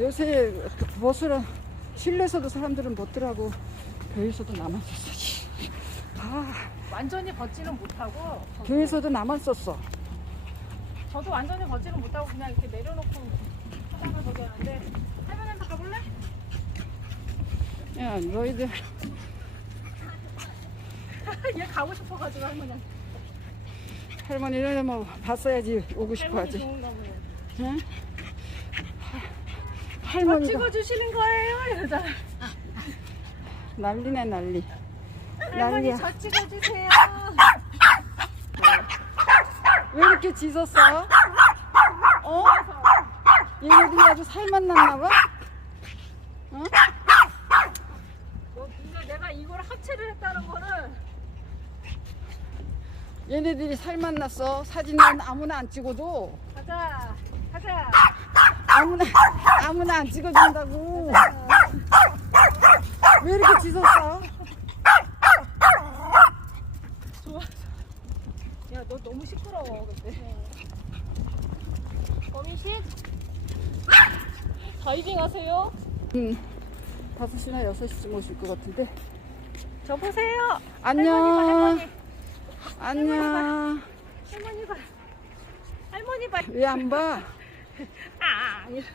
요새 그 버스랑 실내에서도 사람들은 벗더라고. 교회에서도 썼어. 아, 완전히 벗지는 못하고. 저도- 교회에서도 썼어. 저도 완전히 벗지는 못하고 그냥 이렇게 내려놓고 화장을 보게 하는데 할머니한테 가볼래? 야, 너희들 얘 가고 싶어가지고 할머니한테. 할머니를 뭐 봤어야지 오고 싶어 할머니 하지. 좋은가 보네. 응? 아, 할머니가 찍어주시는 거예요? 이러잖아. 난리네 난리. 할머니 난리야. 저 찍어주세요. 왜 이렇게 짖었어? 어? 얘네들이 아주 살만 났나 봐? 어? 뭐, 내가 이걸 합체를 했다는 거는 얘네들이 살만 났어. 사진은 아무나 안 찍어도 가자, 가자. 아무나 아무나 안 찍어준다고. 왜 이렇게 짖었어? 좋아. 야, 너 너무 시끄러워, 근데. 범인씨? 다이빙 하세요? 음, 5시나 6시쯤 오실 것 같은데. 저 보세요. 안녕. 할머니, 안녕. 할머니 봐. 할머니 봐. 왜 안 봐? 아, 아니.